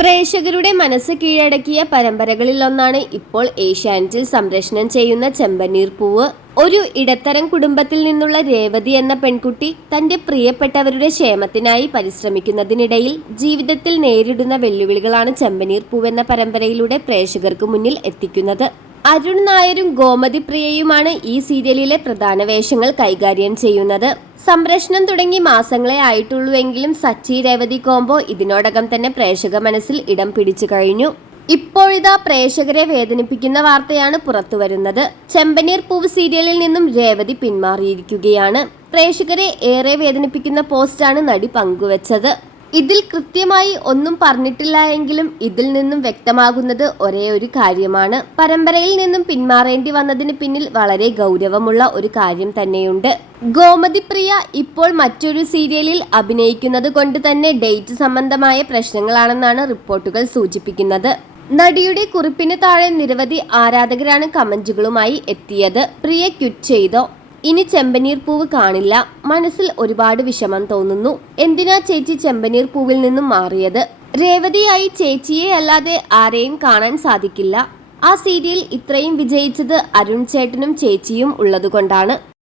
പ്രേക്ഷകരുടെ മനസ്സ് കീഴടക്കിയ പരമ്പരകളിലൊന്നാണ് ഇപ്പോൾ ഏഷ്യാനെറ്റിൽ സംപ്രേഷണം ചെയ്യുന്ന ചെമ്പനീർ പൂവ്. ഒരു ഇടത്തരം കുടുംബത്തിൽ നിന്നുള്ള രേവതി എന്ന പെൺകുട്ടി തന്റെ പ്രിയപ്പെട്ടവരുടെ ക്ഷേമത്തിനായി പരിശ്രമിക്കുന്നതിനിടയിൽ ജീവിതത്തിൽ നേരിടുന്ന വെല്ലുവിളികളാണ് ചെമ്പനീർ പൂവ് എന്ന പരമ്പരയിലൂടെ പ്രേക്ഷകർക്ക് മുന്നിൽ എത്തിക്കുന്നത്. അരുൺ നായരും ഗോമതി പ്രിയയുമാണ് ഈ സീരിയലിലെ പ്രധാന വേഷങ്ങൾ കൈകാര്യം ചെയ്യുന്നത്. സംപ്രേഷണം തുടങ്ങി മാസങ്ങളെ ആയിട്ടുള്ളൂവെങ്കിലും സച്ചി രേവതി കോംബോ ഇതിനോടകം തന്നെ പ്രേക്ഷക മനസ്സിൽ ഇടം പിടിച്ചു കഴിഞ്ഞു. ഇപ്പോഴിതാ പ്രേക്ഷകരെ വേദനിപ്പിക്കുന്ന വാർത്തയാണ് പുറത്തുവരുന്നത്. ചെമ്പനീർ പൂവ് സീരിയലിൽ നിന്നും രേവതി പിന്മാറിയിരിക്കുകയാണ്. പ്രേക്ഷകരെ ഏറെ വേദനിപ്പിക്കുന്ന പോസ്റ്റാണ് നടി പങ്കുവച്ചത്. ഇതിൽ കൃത്യമായി ഒന്നും പറഞ്ഞിട്ടില്ല എങ്കിലും ഇതിൽ നിന്നും വ്യക്തമാകുന്നത് ഒരേ ഒരു കാര്യമാണ്. പരമ്പരയിൽ നിന്നും പിന്മാറേണ്ടി വന്നതിന് പിന്നിൽ വളരെ ഗൗരവമുള്ള ഒരു കാര്യം തന്നെയുണ്ട്. ഗോമതി പ്രിയ ഇപ്പോൾ മറ്റൊരു സീരിയലിൽ അഭിനയിക്കുന്നത് കൊണ്ട് തന്നെ ഡേറ്റ് സംബന്ധമായ പ്രശ്നങ്ങളാണെന്നാണ് റിപ്പോർട്ടുകൾ സൂചിപ്പിക്കുന്നത്. നടിയുടെ കുറിപ്പിന് താഴെ നിരവധി ആരാധകരാണ് കമന്റുകളുമായി എത്തിയത്. പ്രിയ ക്വിറ്റ് ചെയ്തോ? ഇനി ചെമ്പനീർ പൂവ് കാണില്ല. മനസ്സിൽ ഒരുപാട് വിഷമം തോന്നുന്നു. എന്തിനാ ചേച്ചി ചെമ്പനീർ പൂവിൽ നിന്നും മാറിയത്? രേവതിയായി ചേച്ചിയെ അല്ലാതെ ആരെയും കാണാൻ സാധിക്കില്ല. ആ സീരിയൽ ഇത്രയും വിജയിച്ചത് അരുൺ ചേട്ടനും ചേച്ചിയും ഉള്ളതുകൊണ്ടാണ്.